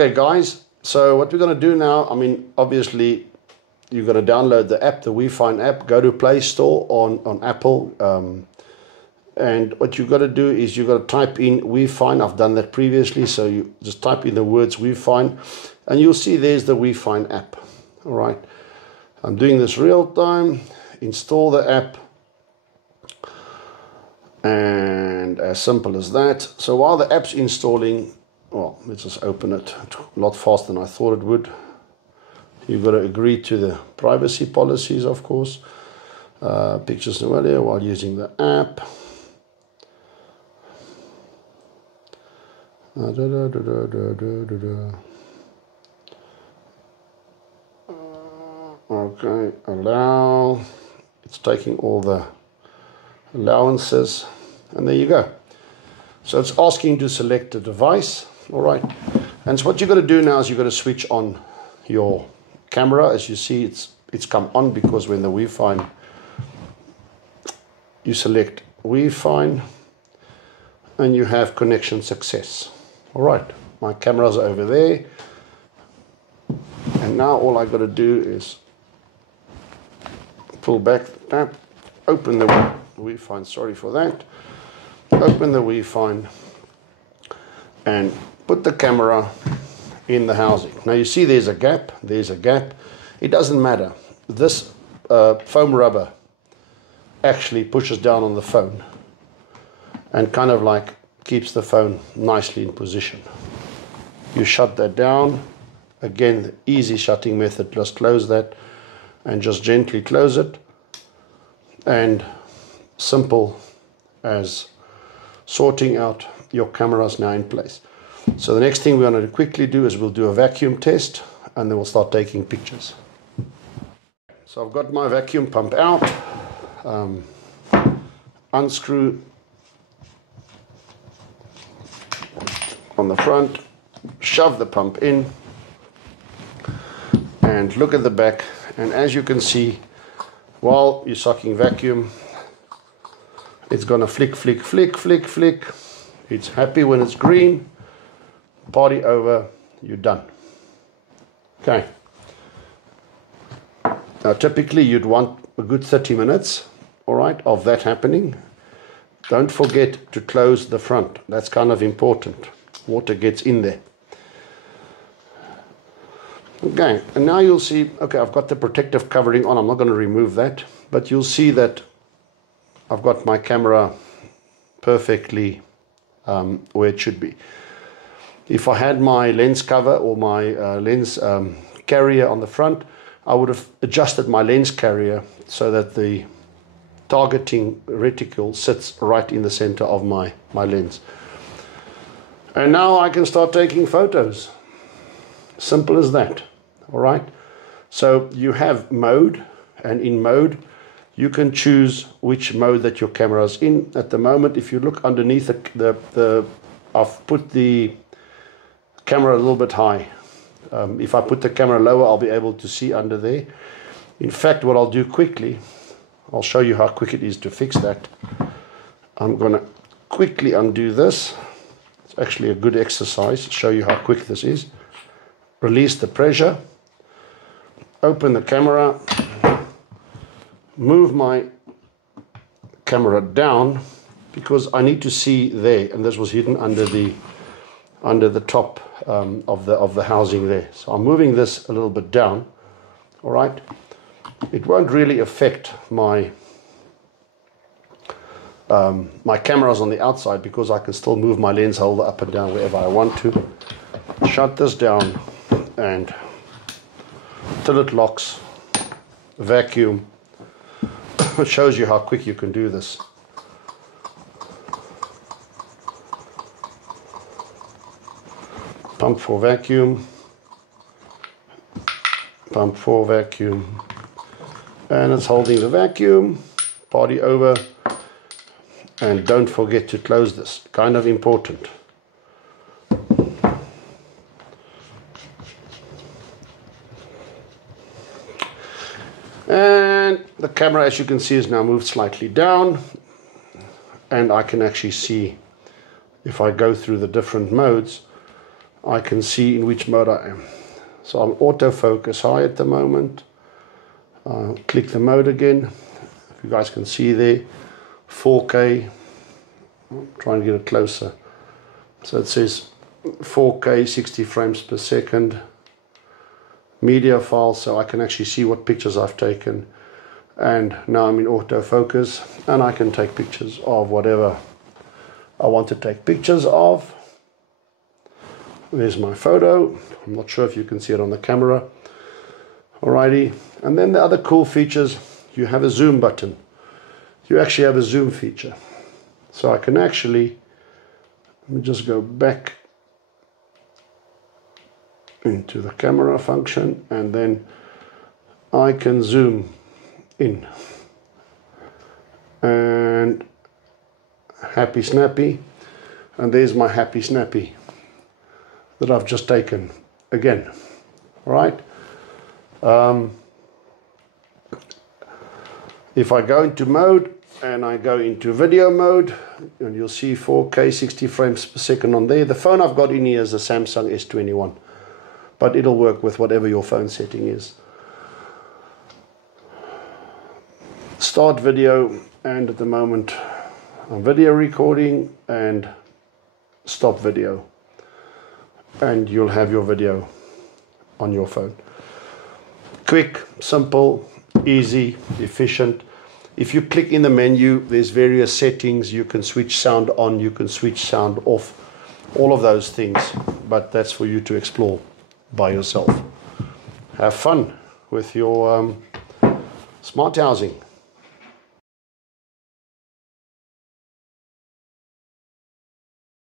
Okay guys, so what we're going to do now, I mean obviously you're going to download the app, the Weefine app, go to Play Store on Apple, and what you've got to do is you've got to type in Weefine. I've done that previously, so you just type in the words Weefine and you'll see there's the Weefine app. All right, I'm doing this real time. Install the app, and as simple as that. So while the app's installing, well, let's just open it. It took a lot faster than I thought it would. You've got to agree to the privacy policies, of course. Pictures no audio while using the app. Okay, allow. It's taking all the allowances, and there you go. So it's asking to select a device. All right, and so what you've got to do now is you've got to switch on your camera. As you see, it's come on because when the Weefine, you select Weefine and you have connection success. All right, my cameras are over there, and now all I've got to do is pull back the tap, open the Weefine, sorry for that, open the Weefine and put the camera in the housing. Now you see there's a gap, it doesn't matter. This foam rubber actually pushes down on the phone and kind of like keeps the phone nicely in position. You shut that down. Again, the easy shutting method, just close that and just gently close it, and simple as sorting out your cameras now in place. So the next thing we're going to quickly do is we'll do a vacuum test, and then we'll start taking pictures. So I've got my vacuum pump out, unscrew on the front, shove the pump in, and look at the back. And as you can see, while you're sucking vacuum, it's gonna flick, flick, flick, flick, flick. It's happy when it's green. Party over, you're done. Okay. Now typically you'd want a good 30 minutes, all right, of that happening. Don't forget to close the front. That's kind of important. Water gets in there. Okay, and now you'll see, okay, I've got the protective covering on. I'm not going to remove that, but you'll see that I've got my camera perfectly where it should be. If I had my lens cover or my lens carrier on the front, I would have adjusted my lens carrier so that the targeting reticle sits right in the center of my lens. And now I can start taking photos. Simple as that. All right. So you have mode, and in mode you can choose which mode that your camera is in. At the moment, if you look underneath I've put the camera a little bit high. If I put the camera lower, I'll be able to see under there. In fact, what I'll do quickly, I'll show you how quick it is to fix that. I'm going to quickly undo this. It's actually a good exercise to show you how quick this is. Release the pressure, open the camera, move my camera down because I need to see there, and this was hidden under the top of the housing there. So I'm moving this a little bit down. All right, it won't really affect my my cameras on the outside because I can still move my lens holder up and down wherever I want to. Shut this down, and till it locks, vacuum. It shows you how quick you can do this. Pump for vacuum, pump for vacuum, and it's holding the vacuum. Party over, and don't forget to close this, kind of important. And the camera, as you can see, is now moved slightly down, and I can actually see if I go through the different modes, I can see in which mode I am. So I'm autofocus high at the moment. Click the mode again. If you guys can see there, 4K. I'll try and get it closer. So it says 4K 60 frames per second. Media file, so I can actually see what pictures I've taken. And now I'm in autofocus and I can take pictures of whatever I want to take pictures of. There's my photo. I'm not sure if you can see it on the camera. Alrighty, and then the other cool features, you have a zoom button. You actually have a zoom feature. So I can actually, let me just go back into the camera function, and then I can zoom in. And happy snappy, and there's my happy snappy that I've just taken again. All right. If I go into mode and I go into video mode, and you'll see 4K 60 frames per second on there. The phone I've got in here is a Samsung S21, but it'll work with whatever your phone setting is. Start video, and at the moment I'm video recording, and stop video, and you'll have your video on your phone. Quick, simple, easy, efficient. If you click in the menu, there's various settings. You can switch sound on, you can switch sound off, all of those things, but that's for you to explore by yourself. Have fun with your smart housing.